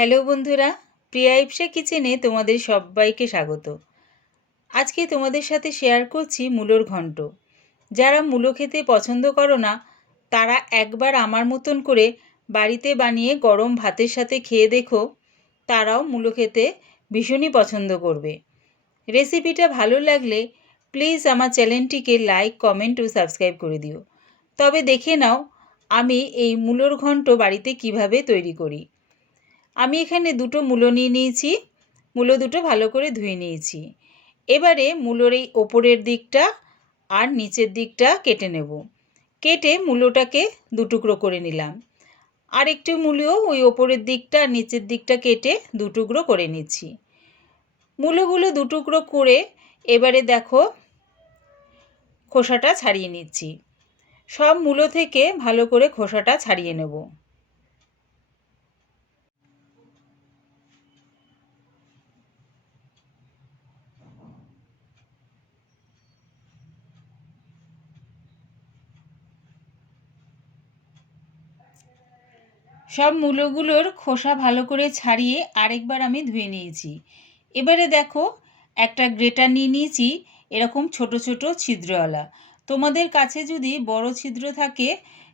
Hello বন্ধুরা, প্রিয়া ইপসা কিচেনে তোমাদের সবাইকে স্বাগত। আজকে তোমাদের সাথে শেয়ার করছি মূলোর ঘন্ট। যারা মূলো খেতে পছন্দ করো না, তারা একবার আমার মতন করে বাড়িতে বানিয়ে গরম ভাতের সাথে খেয়ে দেখো, তারাও মূলো খেতে ভীষণই পছন্দ করবে। রেসিপিটা ভালো লাগলে প্লিজ আমার চ্যানেলটিকে লাইক, কমেন্ট ও সাবস্ক্রাইব করে দিও। তবে দেখে নাও আমি এই মূলোর ঘন্ট বাড়িতে কিভাবে তৈরি করি। আমি এখানে দুটো মূলো নিয়ে নিয়েছি। মূলো দুটো ভালো করে ধুয়ে নিয়েছি। এবারে মূলোর এই ওপরের দিকটা আর নিচের দিকটা কেটে নেব। কেটে মূলোটাকে দুটুকরো করে নিলাম। আর একটু মূলো ওই ওপরের দিকটা আর নিচের দিকটা কেটে দুটুকরো করে নিচ্ছি। মূলোগুলো দুটুকরো করে এবারে দেখো খোসাটা ছাড়িয়ে নিচ্ছি। সব মূলো থেকে ভালো করে খোসাটা ছাড়িয়ে নেব। সব মূলোগুলোর খোসা ভালো করে ছাড়িয়ে আরেকবার আমি ধুয়ে নিয়েছি। এবারে দেখো একটা গ্রেটার নিয়ে নিয়েছি, এরকম ছোট ছোট ছিদ্রওয়ালা। তোমাদের কাছে যদি বড় ছিদ্র থাকে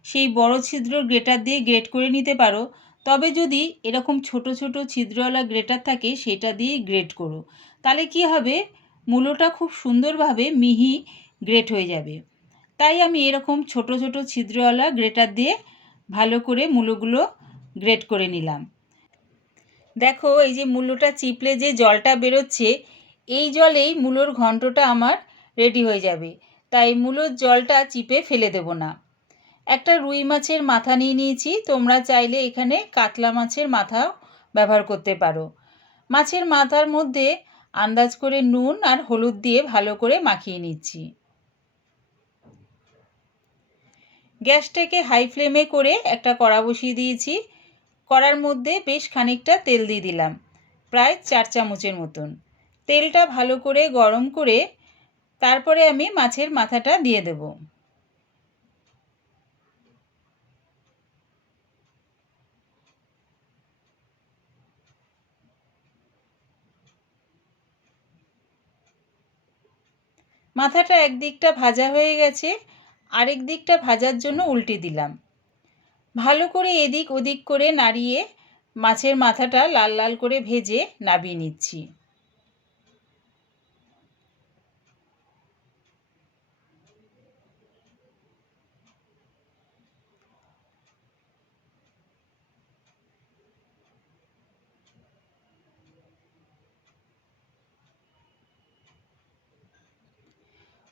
সেই বড় ছিদ্রর গ্রেটার দিয়ে গ্রেট করে নিতে পারো। তবে যদি এরকম ছোট ছোট ছিদ্রওয়ালা গ্রেটার থাকে সেটা দিয়ে গ্রেট করো। তাহলে কি হবে, মূলোটা খুব সুন্দরভাবে মিহি গ্রেট হয়ে যাবে। তাই আমি এরকম ছোট ছোট ছিদ্রওয়ালা গ্রেটার দিয়ে ভালো করে মূলোগুলো গ্রেট করে নিলাম। দেখো এই যে মূলোটা চিপলে যে জলটা বেরোচ্ছে, এই জলেই মূলোর ঘন্টটা আমার রেডি হয়ে যাবে। তাই মূলোর জলটা চিপে ফেলে দেব না। একটা রুই মাছের মাথা নিয়ে নিয়েছি। তোমরা চাইলে এখানে কাতলা মাছের মাথাও ব্যবহার করতে পারো। মাছের মাথার মধ্যে আন্দাজ করে নুন আর হলুদ দিয়ে ভালো করে মাখিয়ে নিচ্ছি। গ্যাসটাকে হাই ফ্লেমে করে একটা কড়া বসিয়ে দিয়েছি। কড়ার মধ্যে বেশ খানিকটা তেল দিয়ে দিলাম, প্রায় 4 চামচের মতন। তেলটা ভালো করে গরম করে তারপরে আমি মাছের মাথাটা দিয়ে দেব। মাথাটা একদিকটা ভাজা হয়ে গেছে, আরেক দিকটা ভাজার জন্য উল্টে দিলাম। ভালো করে এদিক ওদিক করে নাড়িয়ে মাছের মাথাটা লাল লাল করে ভেজে নামিয়ে নিচ্ছি।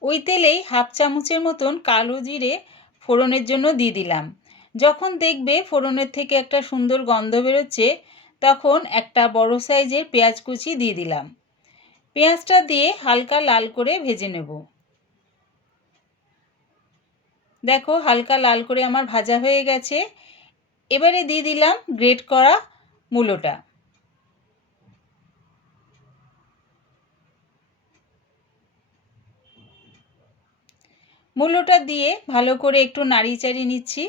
ওই তেলেই হাফ চামচের মতন কালো জিরে ফোড়নের জন্য দিয়ে দিলাম। যখন দেখবে ফোড়নের থেকে একটা সুন্দর গন্ধ বেরোচ্ছে, তখন একটা বড় সাইজের পেঁয়াজ কুচি দিয়ে দিলাম। পেঁয়াজটা দিয়ে হালকা লাল করে ভেজে নেব। দেখো হালকা লাল করে আমার ভাজা হয়ে গেছে। এবারে দিয়ে দিলাম গ্রেট করা মূলোটা। মূলোটা দিয়ে ভালো করে একটু নাড়িয়ে চাড়িয়ে নিচ্ছি।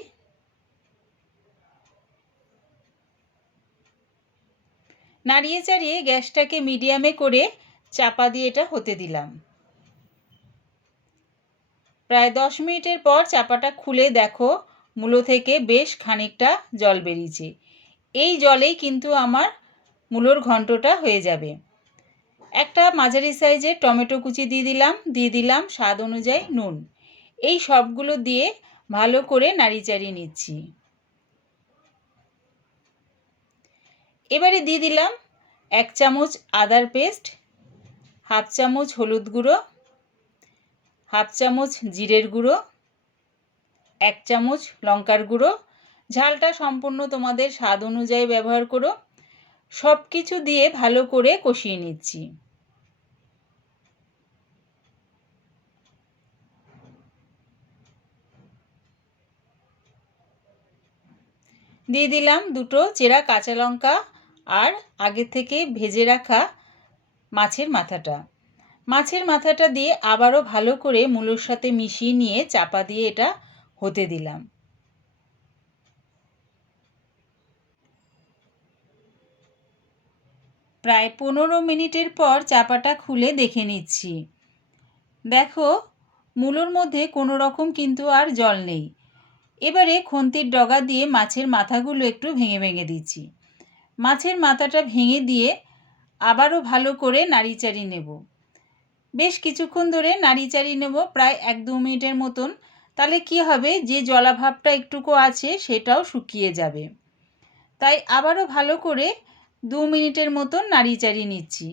নাড়িয়ে চাড়িয়ে গ্যাসটাকে মিডিয়ামে করে চাপা দিয়ে এটা হতে দিলাম। প্রায় 10 মিনিটের পর চাপাটা খুলে দেখো মূলো থেকে বেশ খানিকটা জল বেরিয়েছে। এই জলেই কিন্তু আমার মূলোর ঘন্টটা হয়ে যাবে। একটা মাঝারি সাইজের টমেটো কুচি দিয়ে দিলাম স্বাদ অনুযায়ী নুন। এই সবগুলো দিয়ে ভালো করে নাড়িয়ে চাড়িয়ে নিচ্ছি। এবারে দিয়ে দিলাম 1 চামচ আদার পেস্ট, হাফ চামচ হলুদ গুঁড়ো, হাফ চামচ জিরের গুঁড়ো, 1 চামচ লঙ্কার গুঁড়ো। ঝালটা সম্পূর্ণ তোমাদের স্বাদ অনুযায়ী ব্যবহার করো। সব কিছু দিয়ে ভালো করে কষিয়ে নিচ্ছি। দিয়ে দিলাম দুটো চেরা কাঁচা লঙ্কা আর আগে থেকে ভেজে রাখা মাছের মাথাটা। মাছের মাথাটা দিয়ে আবারও ভালো করে মূলোর সাথে মিশিয়ে নিয়ে চাপা দিয়ে এটা হতে দিলাম। প্রায় 15 মিনিটের পর চাপাটা খুলে দেখে নিচ্ছি। দেখো মূলোর মধ্যে কোনো রকম কিন্তু আর জল নেই। এবারে খুন্তির ডগা দিয়ে মাছের মাথাগুলো একটু ভেঙে ভেঙে দিচ্ছি। মাছের মাথাটা ভেঙে দিয়ে আবারও ভালো করে নাড়িচাড়ি নেব। বেশ কিছুক্ষণ ধরে নাড়িচাড়ি নেব, প্রায় 1-2 মিনিটের মতন। তাহলে কি হবে, যে জলাভাবটা একটুকু আছে সেটাও শুকিয়ে যাবে। তাই আবারও ভালো করে 2 মিনিটের মতন নাড়িচাড়ি নিচ্ছি।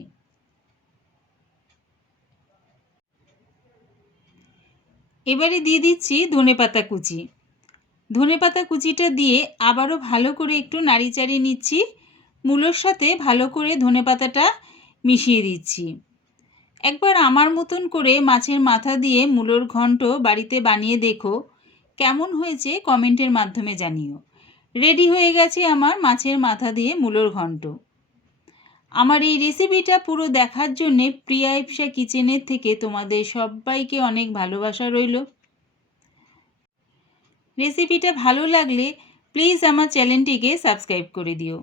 এবারে দিয়ে দিচ্ছি ধনেপাতা কুচি। ধনেপাতা কুচিটা দিয়ে আবারও ভালো করে একটু নাড়িচাড়ি নিচ্ছি। মূলোর সাথে ভালো করে ধনেপাতাটা মিশিয়ে দিচ্ছি। একবার আমার মতন করে মাছের মাথা দিয়ে মূলোর ঘন্ট বাড়িতে বানিয়ে দেখো, কেমন হয়েছে কমেন্টের মাধ্যমে জানিও। রেডি হয়ে গেছে আমার মাছের মাথা দিয়ে মূলোর ঘন্ট। আমার এই রেসিপিটা পুরো দেখার জন্যে প্রিয়া ইপসা কিচেনের থেকে তোমাদের সবাইকে অনেক ভালোবাসা রইল। রেসিপিটা ভালো লাগলে প্লিজ আমার চ্যানেলটিকে সাবস্ক্রাইব করে দিও।